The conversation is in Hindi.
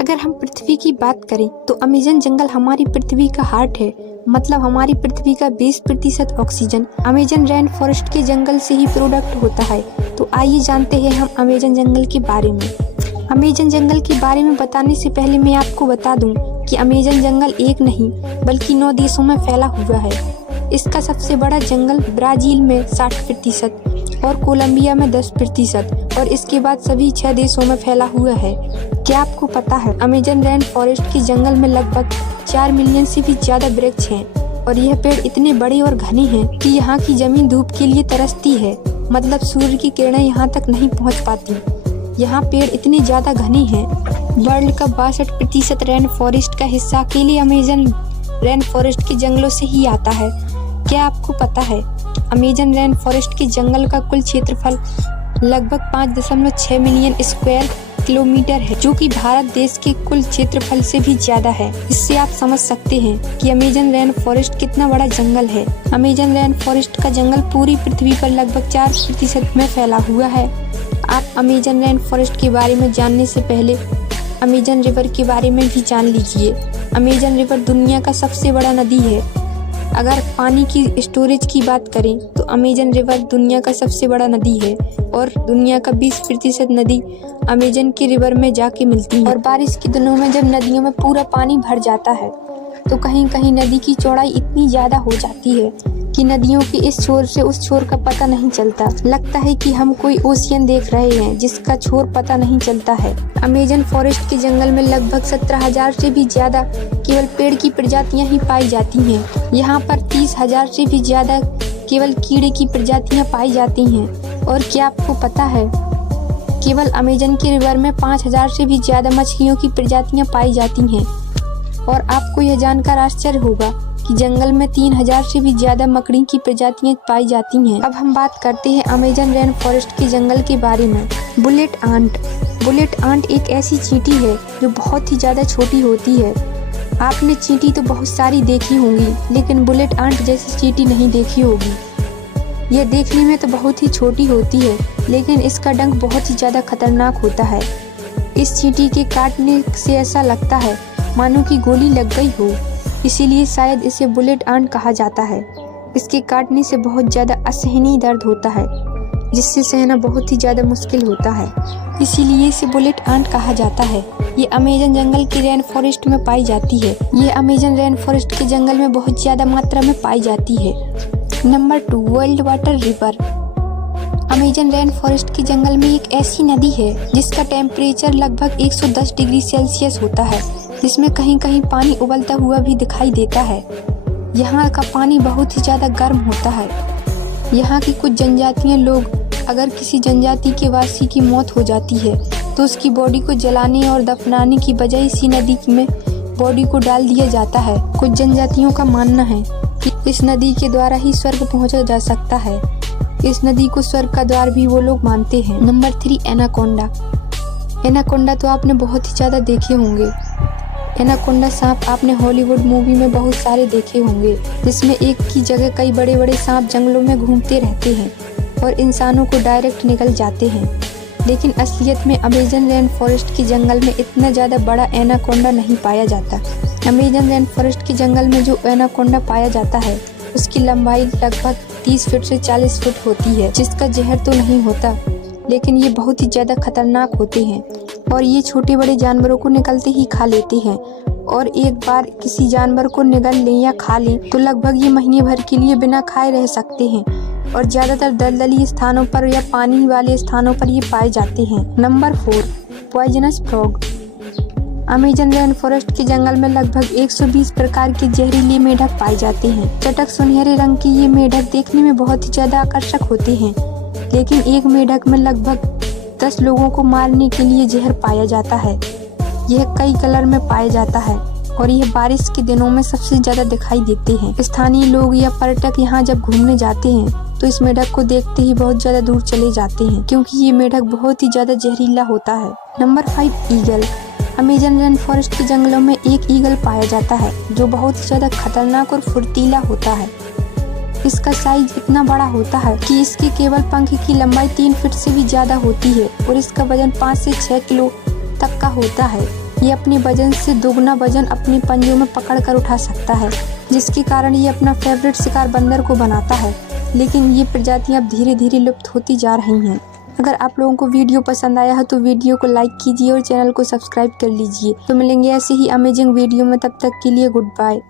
अगर हम पृथ्वी की बात करें तो अमेज़न जंगल हमारी पृथ्वी का हार्ट है। मतलब हमारी पृथ्वी का 20% ऑक्सीजन अमेज़न रेन फॉरेस्ट के जंगल से ही प्रोडक्ट होता है। तो आइए जानते हैं हम अमेज़न जंगल के बारे में। अमेज़न जंगल के बारे में बताने से पहले मैं आपको बता दूं कि अमेज़न जंगल एक नहीं बल्कि 9 देशों में फैला हुआ है। इसका सबसे बड़ा जंगल ब्राज़ील में 60% और कोलंबिया में 10% और इसके बाद सभी 6 देशों में फैला हुआ है। क्या आपको पता है अमेज़न रेन फॉरेस्ट के जंगल में लगभग 4 मिलियन से भी ज़्यादा वृक्ष हैं और यह पेड़ इतने बड़े और घने हैं कि यहाँ की जमीन धूप के लिए तरसती है। मतलब सूर्य की किरणें यहाँ तक नहीं पहुँच पाती। यहाँ पेड़ इतने ज़्यादा घने हैं। वर्ल्ड का 62% रेन फॉरेस्ट का हिस्सा अकेले अमेज़न रेन फॉरेस्ट के जंगलों से ही आता है। क्या आपको पता है अमेज़न रेन फॉरेस्ट के जंगल का कुल क्षेत्रफल लगभग 5.6 मिलियन स्क्वायर किलोमीटर है, जो कि भारत देश के कुल क्षेत्रफल से भी ज्यादा है। इससे आप समझ सकते हैं कि अमेज़न रेन फॉरेस्ट कितना बड़ा जंगल है। अमेज़न रेन फॉरेस्ट का जंगल पूरी पृथ्वी पर लगभग 4% में फैला हुआ है। आप अमेज़न रेन फॉरेस्ट के बारे में जानने से पहले अमेज़न रिवर के बारे में भी जान लीजिए। अमेज़न रिवर दुनिया का सबसे बड़ा नदी है। अगर पानी की स्टोरेज की बात करें तो अमेज़न रिवर दुनिया का सबसे बड़ा नदी है और दुनिया का 20% नदी अमेज़न के रिवर में जाके मिलती है। और बारिश के दिनों में जब नदियों में पूरा पानी भर जाता है तो कहीं कहीं नदी की चौड़ाई इतनी ज़्यादा हो जाती है कि नदियों के इस छोर से उस छोर का पता नहीं चलता। लगता है कि हम कोई ओशियन देख रहे हैं जिसका छोर पता नहीं चलता है। अमेज़न फॉरेस्ट के जंगल में लगभग 17,000 से भी ज़्यादा केवल पेड़ की प्रजातियां ही पाई जाती हैं। यहाँ पर 30,000 से भी ज़्यादा केवल कीड़े की प्रजातियां पाई जाती हैं। और क्या आपको पता है केवल अमेज़न के रिवर में 5,000 से भी ज़्यादा मछलियों की प्रजातियां पाई जाती हैं। और आपको यह जानकर आश्चर्य होगा कि जंगल में 3,000 से भी ज़्यादा मकड़ी की प्रजातियां पाई जाती हैं। अब हम बात करते हैं अमेज़न रेन फॉरेस्ट के जंगल के बारे में। Bullet aunt. बुलेट आंट एक ऐसी चींटी है जो बहुत ही ज़्यादा छोटी होती है। आपने चींटी तो बहुत सारी देखी होंगी लेकिन बुलेट आंट जैसी चींटी नहीं देखी होगी। यह देखने में तो बहुत ही छोटी होती है लेकिन इसका डंक बहुत ही ज़्यादा खतरनाक होता है। इस चींटी के काटने से ऐसा लगता है मानो कि गोली लग गई हो, इसीलिए शायद इसे बुलेट आंट कहा जाता है। इसके काटने से बहुत ज़्यादा असहनीय दर्द होता है जिससे सहना बहुत ही ज़्यादा मुश्किल होता है, इसीलिए इसे बुलेट आंट कहा जाता है। ये अमेज़न जंगल के रेन फॉरेस्ट में पाई जाती है। ये अमेज़न रेन फॉरेस्ट के जंगल में बहुत ज़्यादा मात्रा में पाई जाती है। Number 2, world water river. Amazon rain forest के जंगल में एक ऐसी नदी है जिसका टेम्परेचर लगभग 110 डिग्री सेल्सियस होता है, जिसमें कहीं कहीं पानी उबलता हुआ भी दिखाई देता है। यहाँ का पानी बहुत ही ज़्यादा गर्म होता है। यहाँ की कुछ जनजातियाँ लोग अगर किसी जनजाति के वासी की मौत हो जाती है तो उसकी बॉडी को जलाने और दफनाने की बजाय इसी नदी में बॉडी को डाल दिया जाता है। कुछ जनजातियों का मानना है कि इस नदी के द्वारा ही स्वर्ग पहुँचा जा सकता है। इस नदी को स्वर्ग का द्वार भी वो लोग मानते हैं। Number 3, anaconda. एनाकोंडा तो आपने बहुत ही ज़्यादा देखे होंगे। एनाकोंडा सांप आपने हॉलीवुड मूवी में बहुत सारे देखे होंगे, जिसमें एक की जगह कई बड़े बड़े सांप जंगलों में घूमते रहते हैं और इंसानों को डायरेक्ट निगल जाते हैं। लेकिन असलियत में अमेज़न रेन फॉरेस्ट के जंगल में इतना ज़्यादा बड़ा एनाकोंडा नहीं पाया जाता। अमेज़न रेन फॉरेस्ट के जंगल में जो एनाकोंडा पाया जाता है उसकी लंबाई लगभग 30 फीट से 40 फीट होती है, जिसका जहर तो नहीं होता लेकिन ये बहुत ही ज़्यादा खतरनाक होते हैं और ये छोटे बड़े जानवरों को निगलते ही खा लेते हैं। और एक बार किसी जानवर को निगल लें या खा लें तो लगभग ये महीने भर के लिए बिना खाए रह सकते हैं और ज़्यादातर दलदली स्थानों पर या पानी वाले स्थानों पर ये पाए जाते हैं। Number 4, poisonous frog. Amazon rain forest के जंगल में लगभग 120 प्रकार के जहरीले मेढक पाए जाते हैं। चटक सुनहरे रंग के ये मेढक देखने में बहुत ही ज़्यादा आकर्षक होते हैं, लेकिन एक मेढक में लगभग 10 लोगों को मारने के लिए जहर पाया जाता है। यह कई कलर में पाया जाता है और यह बारिश के दिनों में सबसे ज़्यादा दिखाई देते हैं। स्थानीय लोग या पर्यटक यहाँ जब घूमने जाते हैं तो इस मेढक को देखते ही बहुत ज़्यादा दूर चले जाते हैं क्योंकि ये मेढक बहुत ही ज़्यादा जहरीला होता है। Number 5, eagle. Amazon rain forest के जंगलों में एक ईगल पाया जाता है जो बहुत ही ज़्यादा खतरनाक और फुर्तीला होता है। इसका साइज इतना बड़ा होता है कि इसके केवल पंख की लंबाई 3 फीट से भी ज़्यादा होती है और इसका वजन 5 से 6 किलो तक का होता है। ये अपने वजन से दोगुना वजन अपने पंजों में पकड़ कर उठा सकता है, जिसके कारण ये अपना फेवरेट शिकार बंदर को बनाता है। लेकिन ये प्रजातियां अब धीरे धीरे लुप्त होती जा रही हैं। अगर आप लोगों को वीडियो पसंद आया है तो वीडियो को लाइक कीजिए और चैनल को सब्सक्राइब कर लीजिए। तो मिलेंगे ऐसे ही अमेजिंग वीडियो में, तब तक के लिए गुड बाय।